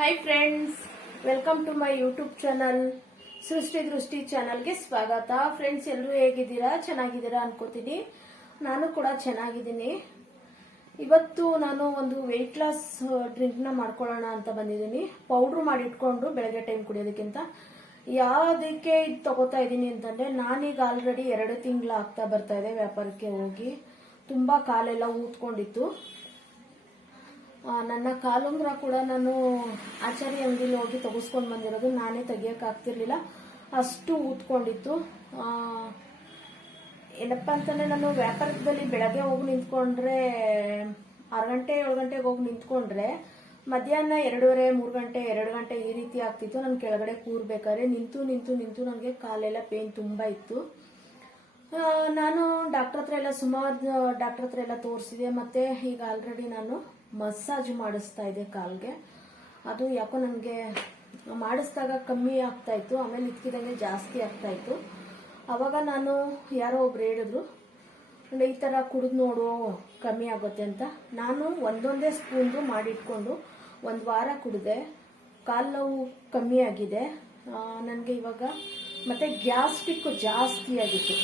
Hi friends welcome to my YouTube channel Srishti Drishti ಚಾನಲ್ಗೆ ಸ್ವಾಗತ. Friends ಎಲ್ಲರೂ ಹೇಗಿದ್ದೀರಾ? ಚೆನ್ನಾಗಿದ್ದೀರಾ ಅನ್ಕೋತೀನಿ. ನಾನು ಕೂಡ ಚೆನ್ನಾಗಿದ್ದೀನಿ. ಇವತ್ತು ನಾನು ಒಂದು ವೆಯ್ಟ್ ಲಾಸ್ ಡ್ರಿಂಕ್ನ ಮಾಡ್ಕೊಳ್ಳೋಣ ಅಂತ ಬಂದಿದ್ದೀನಿ. ಪೌಡ್ರ್ ಮಾಡಿ ಇಟ್ಕೊಂಡು ಬೆಳಗ್ಗೆ ಟೈಮ್ ಕುಡಿಯೋದಕ್ಕಿಂತ. ಯಾವುದಕ್ಕೆ ಇದು ತಗೋತಾ ಇದ್ದೀನಿ ಅಂತಂದರೆ, ನಾನೀಗ ಆಲ್ರೆಡಿ ಎರಡು ತಿಂಗಳು ಆಗ್ತಾ ಬರ್ತಾ ಇದೆ ವ್ಯಾಪಾರಕ್ಕೆ ಹೋಗಿ. ತುಂಬಾ ಕಾಲೆಲ್ಲ ಊದ್ಕೊಂಡಿತ್ತು. ನನ್ನ ಕಾಲುಂಗ್ರ ಕೂಡ ನಾನು ಆಚಾರ್ಯ ಅಂಗಡಿಲಿ ಹೋಗಿ ತೆಗೆಸ್ಕೊಂಡು ಬಂದಿರೋದು. ನಾನೇ ತೆಗಿಯಕ್ ಆಗ್ತಿರ್ಲಿಲ್ಲ. ಅಷ್ಟು ಊದ್ಕೊಂಡಿತ್ತು ಏನಪ್ಪ ಅಂತಂದ್ರೆ ನಾನು ವ್ಯಾಪಾರದಲ್ಲಿ ಬೆಳಗ್ಗೆ ಹೋಗಿ ನಿಂತ್ಕೊಂಡ್ರೆ, ಆರು ಗಂಟೆ, ಏಳು ಗಂಟೆಗೆ ಹೋಗಿ ನಿಂತ್ಕೊಂಡ್ರೆ, ಮಧ್ಯಾಹ್ನ ಎರಡೂವರೆ, ಮೂರು ಗಂಟೆ, ಎರಡು ಗಂಟೆ ಈ ರೀತಿ ಆಗ್ತಿತ್ತು. ನಾನು ಕೆಳಗಡೆ ಕೂರ್ಬೇಕಾದ್ರೆ ನಿಂತು ನಿಂತು ನಿಂತು ನನಗೆ ಕಾಲೆಲ್ಲ ಪೇನ್ ತುಂಬಾ ಇತ್ತು. ನಾನು ಡಾಕ್ಟ್ರ್ ಹತ್ರ ಎಲ್ಲ ಸುಮಾರು ಡಾಕ್ಟ್ರ್ ಹತ್ರ ಎಲ್ಲ ತೋರಿಸಿದೆ. ಮತ್ತೆ ಈಗ ಆಲ್ರೆಡಿ ನಾನು ಮಸಾಜ್ ಮಾಡಿಸ್ತಾ ಇದೆ ಕಾಲ್ಗೆ. ಅದು ಯಾಕೋ ನನಗೆ ಮಾಡಿಸಿದಾಗ ಕಮ್ಮಿ ಆಗ್ತಾ ಇತ್ತು, ಆಮೇಲೆ ಇದ್ಕಿದಂಗೆ ಜಾಸ್ತಿ ಆಗ್ತಾ ಇತ್ತು. ಅವಾಗ ನಾನು ಯಾರೋ ಒಬ್ರು ಹೇಳಿದ್ರು ಈ ಥರ ಕುಡಿದು ನೋಡು, ಕಮ್ಮಿ ಆಗುತ್ತೆ ಅಂತ. ನಾನು ಒಂದೊಂದೇ ಸ್ಪೂನ್ದು ಮಾಡಿಟ್ಕೊಂಡು ಒಂದು ವಾರ ಕುಡಿದೆ. ಕಾಲು ನೋವು ಕಮ್ಮಿ ಆಗಿದೆ. ನನಗೆ ಇವಾಗ ಮತ್ತೆ ಗ್ಯಾಸ್ಟ್ರಿಕ್ ಜಾಸ್ತಿ ಆಗಿತ್ತು.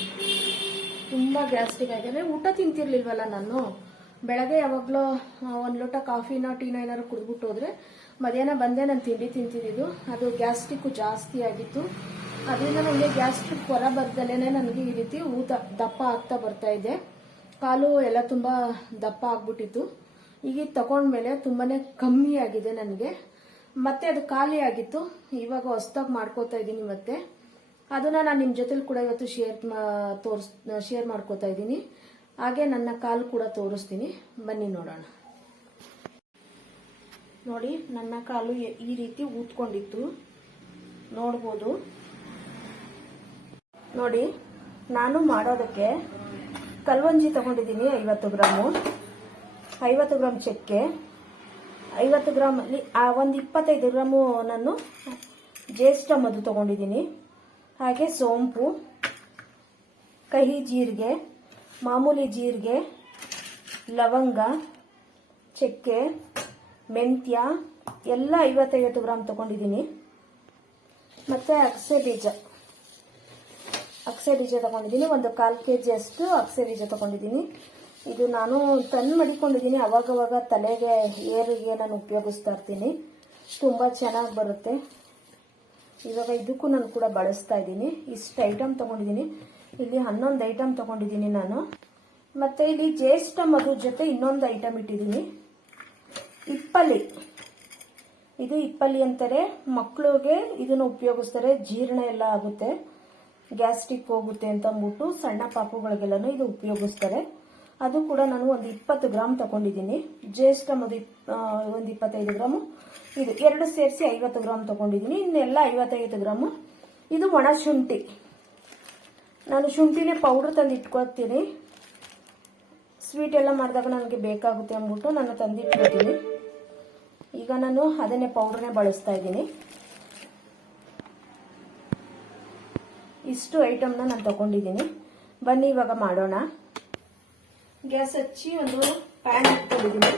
ತುಂಬ ಗ್ಯಾಸ್ಟ್ರಿಕ್ ಆಗಿದೆ. ಊಟ ತಿಂತಿರ್ಲಿಲ್ವಲ್ಲ ನಾನು? ಬೆಳಗ್ಗೆ ಯಾವಾಗಲೂ ಒಂದು ಲೋಟ ಕಾಫಿನ, ಟೀನ ಏನಾದ್ರು ಕುಡಿದ್ಬಿಟ್ಟು ಹೋದ್ರೆ ಮಧ್ಯಾಹ್ನ ಬಂದೆ ನಾನು ತಿಂಡಿ ತಿಂತಿದ್ದು ಅದು ಗ್ಯಾಸ್ಟ್ರಿಕ್ ಜಾಸ್ತಿ ಆಗಿತ್ತು. ಅದರಿಂದ ನನಗೆ ಗ್ಯಾಸ್ಟ್ರಿಕ್ ಹೊರ ಬರ್ದಲೇ ನನಗೆ ಈ ರೀತಿ ಊತ, ದಪ್ಪ ಆಗ್ತಾ ಬರ್ತಾ ಇದೆ. ಕಾಲು ಎಲ್ಲ ತುಂಬ ದಪ್ಪ ಆಗ್ಬಿಟ್ಟಿತ್ತು. ಈಗ ತಗೊಂಡ್ಮೇಲೆ ತುಂಬಾನೇ ಕಮ್ಮಿ ಆಗಿದೆ ನನಗೆ. ಮತ್ತೆ ಅದು ಖಾಲಿ ಆಗಿತ್ತು. ಇವಾಗ ಹೊಸ್ದಾಗಿ ಮಾಡ್ಕೋತಾ ಇದ್ದೀನಿ ಮತ್ತೆ. ಅದನ್ನ ನಾನು ನಿಮ್ಮ ಜೊತೆಲಿ ಕೂಡ ಇವತ್ತು ಶೇರ್ ತೋರಿಸ್, ಶೇರ್ ಮಾಡ್ಕೋತಾ ಇದ್ದೀನಿ ಹಾಗೆ ನನ್ನ ಕಾಲು ಕೂಡ ತೋರಿಸ್ತೀನಿ. ಬನ್ನಿ ನೋಡೋಣ. ನೋಡಿ, ನನ್ನ ಕಾಲು ಈ ರೀತಿ ಊದ್ಕೊಂಡಿತ್ತು. ನೋಡ್ಬೋದು. ನೋಡಿ, ನಾನು ಮಾಡೋದಕ್ಕೆ ಕಲ್ವಂಜಿ ತಗೊಂಡಿದ್ದೀನಿ ಐವತ್ತು ಗ್ರಾಮು. ಐವತ್ತು ಗ್ರಾಮ್ ಚಕ್ಕೆ. ಐವತ್ತು ಗ್ರಾಮ್ ಅಲ್ಲಿ ಆ, ಒಂದು ಇಪ್ಪತ್ತೈದು ಗ್ರಾಮು ನಾನು ಜ್ಯೇಷ್ಠ ಮದ್ದು ತಗೊಂಡಿದ್ದೀನಿ. ಹಾಗೆ ಸೋಂಪು, ಕಹಿ, ಜೀರಿಗೆ. ಮಾಮೂಲಿ ಜೀರಿಗೆ, ಲವಂಗ, ಚಕ್ಕೆ, ಮೆಂತ್ಯ, ಎಲ್ಲ ಐವತ್ತೈವತ್ತು ಗ್ರಾಮ್ ತಗೊಂಡಿದ್ದೀನಿ. ಮತ್ತೆ ಅಗಸೆ ಬೀಜ. ಅಗಸೆ ಬೀಜ ತಗೊಂಡಿದ್ದೀನಿ. ಒಂದು ಕಾಲು ಕೆ ಜಿ ಅಷ್ಟು ಅಕ್ಸೆ ಬೀಜ ತಗೊಂಡಿದ್ದೀನಿ. ಇದು ನಾನು ತಂದು ಮಡಿಕೊಂಡಿದ್ದೀನಿ. ಅವಾಗವಾಗ ತಲೆಗೆ ಏರಿಗೆ ನಾನು ಉಪಯೋಗಿಸ್ತಾ ಇರ್ತೀನಿ. ತುಂಬ ಚೆನ್ನಾಗಿ ಬರುತ್ತೆ. ಇವಾಗ ಇದಕ್ಕೂ ನಾನು ಕೂಡ ಬಳಸ್ತಾ ಇದ್ದೀನಿ. ಇಷ್ಟು ಐಟಮ್ ತಗೊಂಡಿದ್ದೀನಿ. ಇಲ್ಲಿ ಹನ್ನೊಂದು ಐಟಮ್ ತಗೊಂಡಿದ್ದೀನಿ ನಾನು. ಮತ್ತೆ ಇಲ್ಲಿ ಜ್ಯೇಷ್ಠ ಮಧು ಜೊತೆ ಇನ್ನೊಂದು ಐಟಮ್ ಇಟ್ಟಿದ್ದೀನಿ. ಇಪ್ಪಲಿ. ಇದು ಇಪ್ಪಲಿ ಅಂತಾರೆ. ಮಕ್ಕಳಿಗೆ ಇದನ್ನು ಉಪಯೋಗಿಸ್ತಾರೆ. ಜೀರ್ಣ ಎಲ್ಲ ಆಗುತ್ತೆ. ಗ್ಯಾಸ್ಟ್ರಿಕ್ ಹೋಗುತ್ತೆ ಅಂತ ಅಂದ್ಬಿಟ್ಟು ಸಣ್ಣ ಪಾಪುಗಳಿಗೆಲ್ಲನೂ ಇದು ಉಪಯೋಗಿಸ್ತಾರೆ. ಅದು ಕೂಡ ನಾನು ಒಂದು ಇಪ್ಪತ್ತು ಗ್ರಾಮ್ ತಗೊಂಡಿದ್ದೀನಿ. ಜ್ಯೇಷ್ಠ ಮಧು ಒಂದು ಇಪ್ಪತ್ತೈದು ಗ್ರಾಮು. ಇದು ಎರಡು ಸೇರಿಸಿ ಐವತ್ತು ಗ್ರಾಮ್ ತಗೊಂಡಿದ್ದೀನಿ. ಇನ್ನೆಲ್ಲ ಐವತ್ತೈದು ಗ್ರಾಮು. ಇದು ಒಣ ಶುಂಠಿ. ನಾನು ಶುಂಠಿನೇ ಪೌಡ್ರ್ ತಂದು ಇಟ್ಕೊಳ್ತೀನಿ ಸ್ವೀಟ್ ಎಲ್ಲ ಮಾಡಿದಾಗ ನನಗೆ ಬೇಕಾಗುತ್ತೆ ಅಂದ್ಬಿಟ್ಟು ನಾನು ತಂದಿಟ್ಕೊಳ್ತೀನಿ. ಈಗ ನಾನು ಅದನ್ನೇ ಪೌಡ್ರನ್ನೇ ಬಳಸ್ತಾ ಇದ್ದೀನಿ. ಇಷ್ಟು ಐಟಮ್ನ ನಾನು ತಗೊಂಡಿದ್ದೀನಿ. ಬನ್ನಿ, ಇವಾಗ ಮಾಡೋಣ. ಗ್ಯಾಸ್ ಹಚ್ಚಿ ಒಂದು ಪ್ಯಾನ್ ಇಟ್ಕೊಂಡಿದ್ದೀನಿ.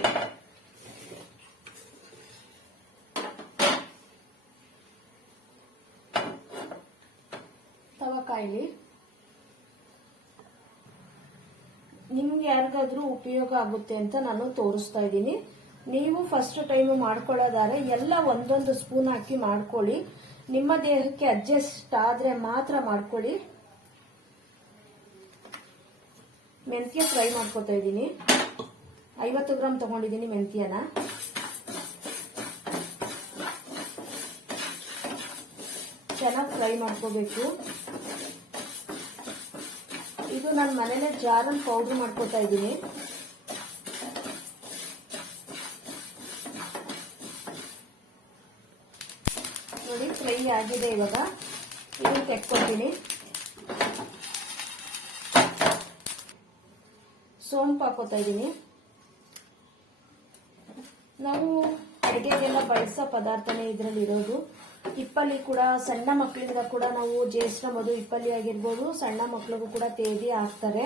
ತವ ಕಾಯಿಲಿ ನಿಮ್ಗೆ ಯಾರಿಗಾದ್ರೂ ಉಪಯೋಗ ಆಗುತ್ತೆ ಅಂತ ನಾನು ತೋರಿಸ್ತಾ ಇದ್ದೀನಿ. ನೀವು ಫಸ್ಟ್ ಟೈಮ್ ಮಾಡ್ಕೊಳ್ಳೋದಾದ್ರೆ ಎಲ್ಲ ಒಂದೊಂದು ಸ್ಪೂನ್ ಹಾಕಿ ಮಾಡ್ಕೊಳ್ಳಿ. ನಿಮ್ಮ ದೇಹಕ್ಕೆ ಅಡ್ಜಸ್ಟ್ ಆದ್ರೆ ಮಾತ್ರ ಮಾಡ್ಕೊಳ್ಳಿ. ಮೆಂತ್ಯ ಫ್ರೈ ಮಾಡ್ಕೊತಾ ಇದ್ದೀನಿ. ಐವತ್ತು ಗ್ರಾಮ್ ತಗೊಂಡಿದ್ದೀನಿ ಮೆಂತ್ಯನ. ಚೆನ್ನಾಗಿ ಫ್ರೈ ಮಾಡ್ಕೋಬೇಕು. ಇದು ನಾನು ಮನೇಲೆ ಜಾರಲ್ಲಿ ಪೌಡರ್ ಮಾಡ್ಕೊತಾ ಇದ್ದೀನಿ. ನೋಡಿ, ಫ್ರೈ ಆಗಿದೆ ಇವಾಗ. ಇದನ್ನು ತೆಕ್ಕೊತೀನಿ ಸೋಂಪು ಹಾಕೋತಾ ಇದ್ದೀನಿ. ನಾವು ಅಡುಗೆಗೆಲ್ಲ ಬಳಸೋ ಪದಾರ್ಥನೇ ಇದರಲ್ಲಿ ಇರೋದು. ಇಪ್ಪಲಿ ಕೂಡ ಸಣ್ಣ ಮಕ್ಕಳಿಂದ ಕೂಡ ನಾವು ಜೇಷ್ಠ ಮಧು ಇಪ್ಪಲ್ಲಿ ಆಗಿರ್ಬೋದು, ಸಣ್ಣ ಮಕ್ಕಳಿಗೂ ಕೂಡ ತೇದಿ ಹಾಕ್ತಾರೆ.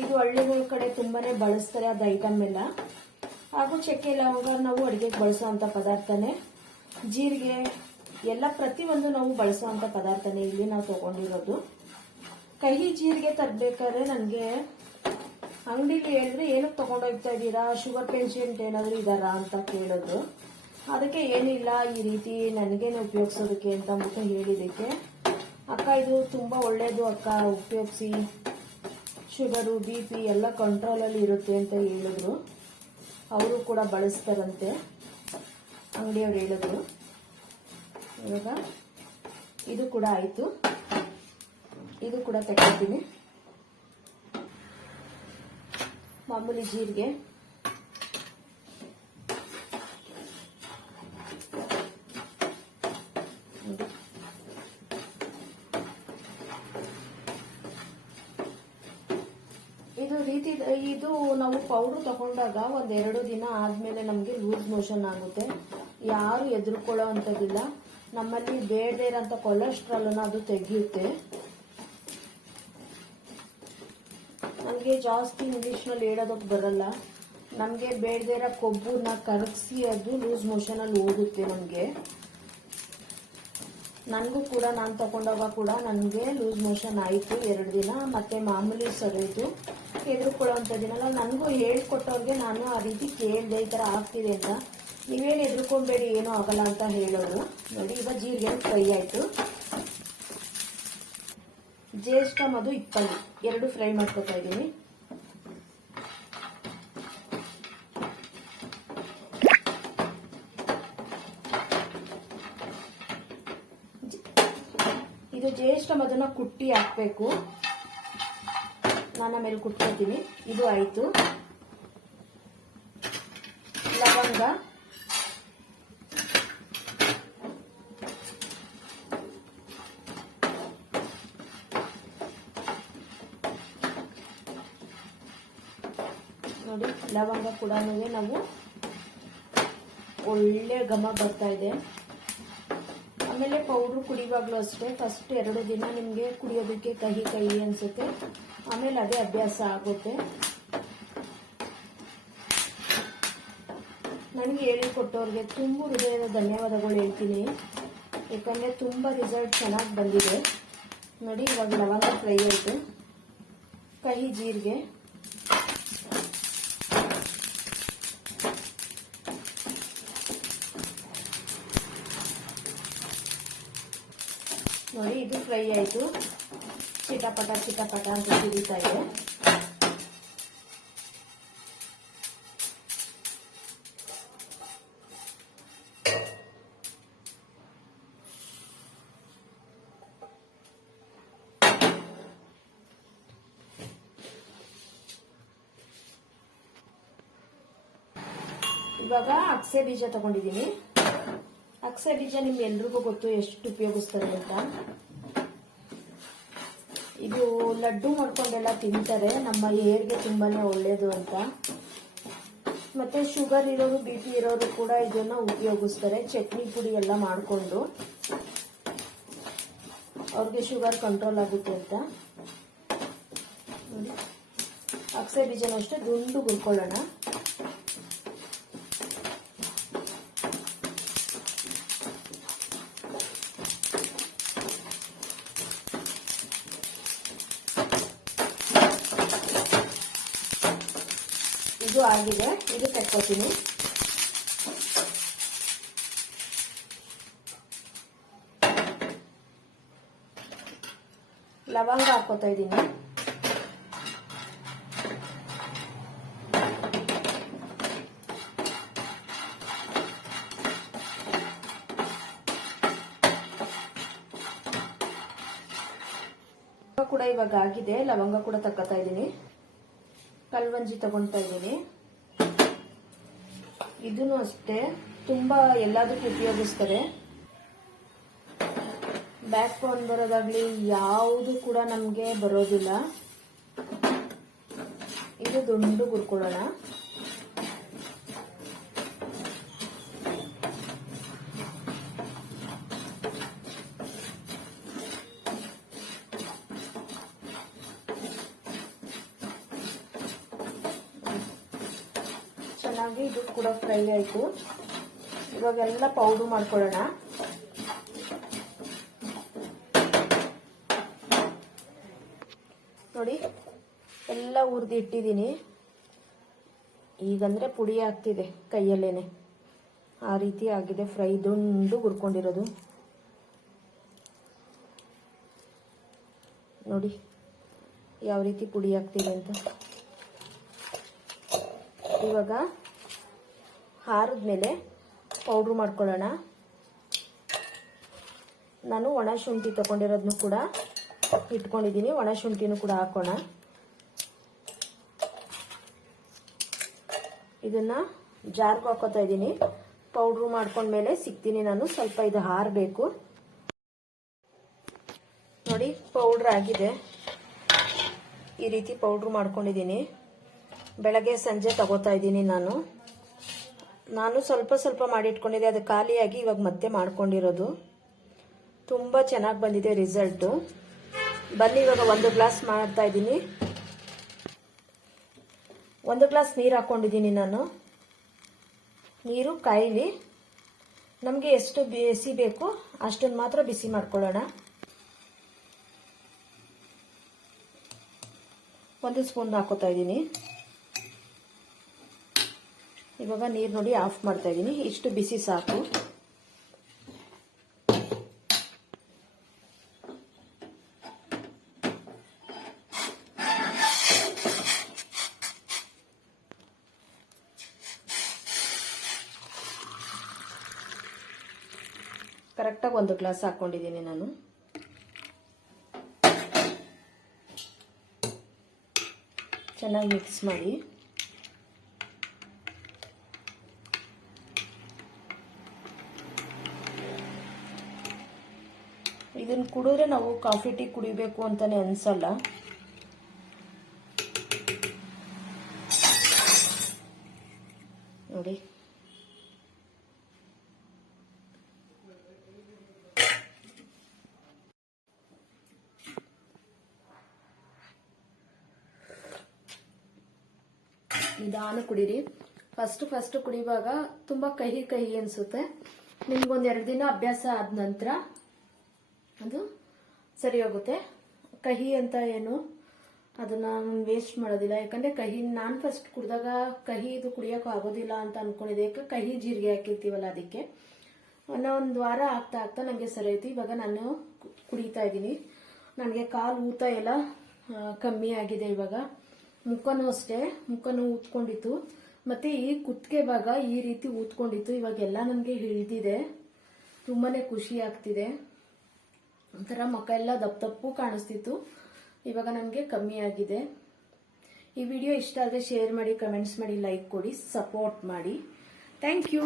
ಇದು ಹಳ್ಳಿಗಳ ಕಡೆ ತುಂಬಾನೇ ಬಳಸ್ತಾರೆ ಅದು ಐಟಮ್ ಎಲ್ಲ. ಹಾಗೂ ಚಕ್ಕೆ ಲವಂಗ ನಾವು ಅಡುಗೆಗೆ ಬಳಸುವಂಥ ಪದಾರ್ಥನೇ. ಜೀರಿಗೆ ಎಲ್ಲ ಪ್ರತಿಯೊಂದು ನಾವು ಬಳಸುವಂಥ ಪದಾರ್ಥನೇ ಇಲ್ಲಿ ನಾವು ತಗೊಂಡಿರೋದು. ಕಹಿ ಜೀರಿಗೆ ತರಬೇಕಾದ್ರೆ ನನಗೆ ಅಂಗಡಿಲಿ ಹೇಳಿದ್ರೆ ಏನಕ್ಕೆ ತೊಗೊಂಡೋಗ್ತಾ ಇದ್ದೀರಾ? ಶುಗರ್ ಪೇಷಂಟ್ ಏನಾದರೂ ಇದ್ದಾರಾ ಅಂತ ಕೇಳಿದ್ರು ಅದಕ್ಕೆ ಏನಿಲ್ಲ, ಈ ರೀತಿ ನನಗೇನು ಉಪಯೋಗಿಸೋದಕ್ಕೆ ಅಂತ ಅಂದ್ಬಿಟ್ಟು ಹೇಳಿದ್ದಕ್ಕೆ. ಅಕ್ಕ, ಇದು ತುಂಬ ಒಳ್ಳೆಯದು ಅಕ್ಕ, ಉಪಯೋಗಿಸಿ. ಶುಗರು, ಬಿ ಪಿ ಎಲ್ಲ ಕಂಟ್ರೋಲಲ್ಲಿ ಇರುತ್ತೆ ಅಂತ ಹೇಳಿದ್ರು. ಅವರು ಕೂಡ ಬಳಸ್ತಾರಂತೆ. ಅಂಗಡಿಯವ್ರು ಹೇಳಿದ್ರು. ಇವಾಗ ಇದು ಕೂಡ ಆಯಿತು. ಇದು ಕೂಡ ತೆಗಿತೀನಿ ಮಾಮೂಲಿ ಜೀರಿಗೆ. ಇದು ರೀತಿ ಇದು ನಾವು ಪೌಡರ್ ತಗೊಂಡಾಗ ಒಂದೆರಡು ದಿನ ಆದ್ಮೇಲೆ ನಮಗೆ ಲೂಸ್ ಮೋಷನ್ ಆಗುತ್ತೆ. ಯಾರು ಎದುರ್ಕೊಳ್ಳೋ ಅಂಥದ್ದಿಲ್ಲ ನಮ್ಮಲ್ಲಿ ಬೇಡದೇ ಇರೋಂಥ ಕೊಲೆಸ್ಟ್ರಾಲನ್ನು ಅದು ತೆಗೆಯುತ್ತೆ. ನಮಗೆ ಜಾಸ್ತಿ ಇಂಗ್ಲೀಷ್ನಲ್ಲಿ ಹೇಳೋದಕ್ಕೆ ಬರಲ್ಲ. ನಮಗೆ ಬೇಡದೇ ಇರೋ ಕೊಬ್ಬನ್ನ ಕರಗಿಸಿ ಅದು ಲೂಸ್ ಮೋಷನಲ್ಲಿ ಓದುತ್ತೆ ನಮಗೆ. ನನಗೂ ಕೂಡ, ನಾನು ತಗೊಂಡಾಗ ಕೂಡ ನನಗೆ ಲೂಸ್ ಮೋಷನ್ ಆಯಿತು ಎರಡು ದಿನ, ಮತ್ತೆ ಮಾಮೂಲಿ ಸರಿಯಿತು ಹೆದರ್ಕೊಳ್ಳೋವಂಥದ್ದೇನಲ್ಲ ನನಗೂ ಹೇಳ್ಕೊಟ್ಟವ್ರಿಗೆ ನಾನು ಆ ರೀತಿ ಕೇಳಿದೆ, ಈ ಥರ ಆಗ್ತಿದೆ ಅಂತ. ನೀವೇನು ಹೆದರ್ಕೊಬೇಡಿ, ಏನೂ ಆಗಲ್ಲ ಅಂತ ಹೇಳೋರು. ನೋಡಿ ಈಗ ಜೀರಿಗೆ ಫ್ರೈ ಆಯಿತು. ಜ್ಯೇಷ್ಠ ಮದು ಇಪ್ಪತ್ತು. ಎರಡು ಫ್ರೈ ಮಾಡ್ಕೊತಾ ಇದ್ದೀನಿ. ಜ್ಯೇಷ್ಠ ಮಧುನ ಕುಟ್ಟಿ ಹಾಕ್ಬೇಕು. ನಾನು ಆಮೇಲೆ ಕುಟ್ಕೋತೀನಿ. ಇದು ಆಯಿತು. ಲವಂಗ. ನೋಡಿ, ಲವಂಗ ಕೂಡ ನಾವು ಒಳ್ಳೆ ಘಮ ಬರ್ತಾ ಇದೆ. ಆಮೇಲೆ ಪೌಡ್ರು ಕುಡಿಯುವಾಗಲೂ ಅಷ್ಟೇ ಫಸ್ಟ್ ಎರಡು ದಿನ ನಿಮಗೆ ಕುಡಿಯೋದಕ್ಕೆ ಕಹಿ ಕಹಿ ಅನಿಸುತ್ತೆ. ಆಮೇಲೆ ಅದೇ ಅಭ್ಯಾಸ ಆಗುತ್ತೆ. ನನಗೆ ಹೇಳಿಕೊಟ್ಟವ್ರಿಗೆ ತುಂಬ ಹೃದಯದ ಧನ್ಯವಾದಗಳು ಹೇಳ್ತೀನಿ. ಯಾಕಂದರೆ ತುಂಬ ರಿಸಲ್ಟ್ ಚೆನ್ನಾಗಿ ಬಂದಿದೆ. ನೋಡಿ ಇವಾಗ ಲವಂಗ ಫ್ರೈ ಆಯಿತು ಕಹಿ ಜೀರಿಗೆ. ಫ್ರೈ ಆಯಿತು. ಚಿಟಪಟ ಚಿಟಪಟ ಅಂತ ಸಿಗುತ್ತಾ ಇದೆ. ಇವಾಗ ಅಕ್ಸೆ ಬೀಜ ತಗೊಂಡಿದ್ದೀನಿ. ಅಕ್ಸೆ ಬೀಜ ನಿಮ್ಗೆ ಎಲ್ರಿಗೂ ಗೊತ್ತು ಎಷ್ಟು ಉಪಯೋಗಿಸ್ತಾರೆ ಅಂತ. ಇದು ಲಡ್ಡು ಮಾಡ್ಕೊಂಡೆಲ್ಲ ತಿಂತಾರೆ. ನಮ್ಮ ಏರ್ಗೆ ತುಂಬಾನೇ ಒಳ್ಳೇದು ಅಂತ. ಮತ್ತೆ ಶುಗರ್ ಇರೋರು, ಬಿ ಪಿ ಇರೋರು ಕೂಡ ಇದನ್ನ ಉಪಯೋಗಿಸ್ತಾರೆ. ಚಟ್ನಿ ಪುಡಿ ಎಲ್ಲ ಮಾಡಿಕೊಂಡು. ಅವ್ರಿಗೆ ಶುಗರ್ ಕಂಟ್ರೋಲ್ ಆಗುತ್ತೆ ಅಂತ. ಅಕ್ಸೆ ಬೀಜನ ಅಷ್ಟೇ, ದುಂಡು ಹುರ್ಕೊಳ್ಳೋಣ. ಇದು ಆಗಿದೆ. ಇದು ತಕ್ಕೋತೀನಿ ಲವಂಗ ಹಾಕೋತಾ ಇದ್ದೀನಿ. ಕೂಡ ಇವಾಗ ಆಗಿದೆ. ಲವಂಗ ಕೂಡ ತಕ್ಕೋತಾ ಇದ್ದೀನಿ. ಕಲ್ವಂಜಿ ತಗೊಳ್ತಾ ಇದ್ದೀನಿ. ಇದನ್ನು ಅಷ್ಟೇ, ತುಂಬ ಎಲ್ಲದಕ್ಕೂ ಉಪಯೋಗಿಸ್ತಾರೆ. ಬ್ಯಾಕ್ ಬೋನ್ ಬರೋದಾಗ್ಲಿ ಯಾವುದು ಕೂಡ ನಮಗೆ ಬರೋದಿಲ್ಲ. ಇದು ದುಂಡು ಹುರ್ಕೊಳ್ಳೋಣ ಚೆನ್ನಾಗಿ ಇದು ಕೂಡ ಫ್ರೈ ಆಯಿತು. ಇವಾಗೆಲ್ಲ ಪೌಡ್ರ್ ಮಾಡ್ಕೊಳ್ಳೋಣ. ನೋಡಿ, ಎಲ್ಲ ಹುರಿದು ಇಟ್ಟಿದ್ದೀನಿ. ಈಗಂದ್ರೆ ಪುಡಿ ಆಗ್ತಿದೆ ಕೈಯಲ್ಲೇನೆ. ಆ ರೀತಿ ಆಗಿದೆ ಫ್ರೈ ದುಂಡು ಹುರ್ಕೊಂಡಿರೋದು. ನೋಡಿ, ಯಾವ ರೀತಿ ಪುಡಿ ಆಗ್ತಿದೆ ಅಂತ. ಇವಾಗ ಹಾರಿದ್ಮೇಲೆ ಪೌಡ್ರ್ ಮಾಡ್ಕೊಳ್ಳೋಣ. ನಾನು ಒಣ ಶುಂಠಿ ತಗೊಂಡಿರೋದನ್ನು ಕೂಡ ಇಟ್ಕೊಂಡಿದ್ದೀನಿ. ಒಣ ಶುಂಠಿನೂ ಕೂಡ ಹಾಕೋಣ. ಇದನ್ನು ಜಾರ್ಗೆ ಹಾಕೋತಾ ಇದ್ದೀನಿ. ಪೌಡ್ರು ಮಾಡ್ಕೊಂಡ್ಮೇಲೆ ಸಿಗ್ತೀನಿ ನಾನು. ಸ್ವಲ್ಪ ಇದು ಹಾರಬೇಕು. ನೋಡಿ ಪೌಡ್ರ್ ಆಗಿದೆ. ಈ ರೀತಿ ಪೌಡ್ರ್ ಮಾಡ್ಕೊಂಡಿದ್ದೀನಿ. ಬೆಳಗ್ಗೆ ಸಂಜೆ ತಗೋತಾ ಇದ್ದೀನಿ ನಾನು. ನಾನು ಸ್ವಲ್ಪ ಸ್ವಲ್ಪ ಮಾಡಿಟ್ಕೊಂಡಿದ್ದೆ. ಅದು ಖಾಲಿಯಾಗಿ ಇವಾಗ ಮತ್ತೆ ಮಾಡ್ಕೊಂಡಿರೋದು. ತುಂಬ ಚೆನ್ನಾಗಿ ಬಂದಿದೆ ರಿಸಲ್ಟು. ಬನ್ನಿ, ಇವಾಗ ಒಂದು ಗ್ಲಾಸ್ ಮಾಡ್ತಾ ಇದ್ದೀನಿ. ಒಂದು ಗ್ಲಾಸ್ ನೀರು ಹಾಕ್ಕೊಂಡಿದ್ದೀನಿ ನಾನು. ನೀರು ಕಾಯಿಲಿ. ನಮಗೆ ಎಷ್ಟು ಬಿಸಿ ಬೇಕು ಅಷ್ಟನ್ನು ಮಾತ್ರ ಬಿಸಿ ಮಾಡ್ಕೊಳ್ಳೋಣ. ಒಂದು ಸ್ಪೂನ್ ಹಾಕೋತಾ ಇದ್ದೀನಿ. ಇವಾಗ ನೀರು ನೋಡಿ ಆಫ್ ಮಾಡ್ತಾ ಇದ್ದೀನಿ ಇಷ್ಟು ಬಿಸಿ ಸಾಕು. ಕರೆಕ್ಟಾಗಿ ಒಂದು ಗ್ಲಾಸ್ ಹಾಕ್ಕೊಂಡಿದ್ದೀನಿ ನಾನು. ಚೆನ್ನಾಗಿ ಮಿಕ್ಸ್ ಮಾಡಿ. ಇದನ್ನು ಕುಡಿದ್ರೆ ನಾವು ಕಾಫಿ, ಟೀ ಕುಡಿಬೇಕು ಅಂತಾನೆ ಅನ್ಸಲ್ಲ. ನೋಡಿ. ನಿಧಾನ ಕುಡೀರಿ. ಫಸ್ಟ್ ಫಸ್ಟ್ ಕುಡಿಯುವಾಗ ತುಂಬಾ ಕಹಿ ಕಹಿ ಅನ್ಸುತ್ತೆ. ನಿಮ್ಗೊಂದು ಎರಡು ದಿನ ಅಭ್ಯಾಸ ಆದ ನಂತರ ಅದು ಸರಿ ಹೋಗುತ್ತೆ. ಕಹಿ ಅಂತ ಏನು ಅದನ್ನ ವೇಸ್ಟ್ ಮಾಡೋದಿಲ್ಲ. ಯಾಕಂದರೆ ಕಹಿ ನಾನು ಫಸ್ಟ್ ಕುಡಿದಾಗ ಕಹಿ ಇದು ಕುಡಿಯೋಕ್ಕೂ ಆಗೋದಿಲ್ಲ ಅಂತ ಅಂದ್ಕೊಂಡಿದ್ದೆ ಯಾಕೆ ಕಹಿ ಜೀರಿಗೆ ಹಾಕಿರ್ತೀವಲ್ಲ ಅದಕ್ಕೆ. ಅನ್ನೋ ಒಂದು ವಾರ ಆಗ್ತಾ ಆಗ್ತಾ ನನಗೆ ಸರಿ ಆಯ್ತು. ಇವಾಗ ನಾನು ಕುಡಿತಾ ಇದ್ದೀನಿ. ನನಗೆ ಕಾಲು ಊತ ಎಲ್ಲ ಕಮ್ಮಿ ಆಗಿದೆ ಇವಾಗ. ಮುಖನೂ ಅಷ್ಟೇ, ಮುಖನೂ ಊತ್ಕೊಂಡಿತ್ತು. ಮತ್ತೆ ಈ ಕುತ್ತಿಗೆ ಭಾಗ ಈ ರೀತಿ ಊದ್ಕೊಂಡಿತ್ತು ಇವಾಗೆಲ್ಲ ನನಗೆ ಹಿಡಿದಿದೆ ತುಂಬಾನೇ ಖುಷಿ ಆಗ್ತಿದೆ. ಒಂಥರ ಮುಖ ಎಲ್ಲ ದಪ್ಪ ದಪ್ಪು ಕಾಣಿಸ್ತಿತ್ತು. ಇವಾಗ ನನಗೆ ಕಮ್ಮಿ ಆಗಿದೆ. ಈ ವಿಡಿಯೋ ಇಷ್ಟ ಆದರೆ ಶೇರ್ ಮಾಡಿ, ಕಮೆಂಟ್ಸ್ ಮಾಡಿ, ಲೈಕ್ ಕೊಡಿ, ಸಪೋರ್ಟ್ ಮಾಡಿ. Thank you.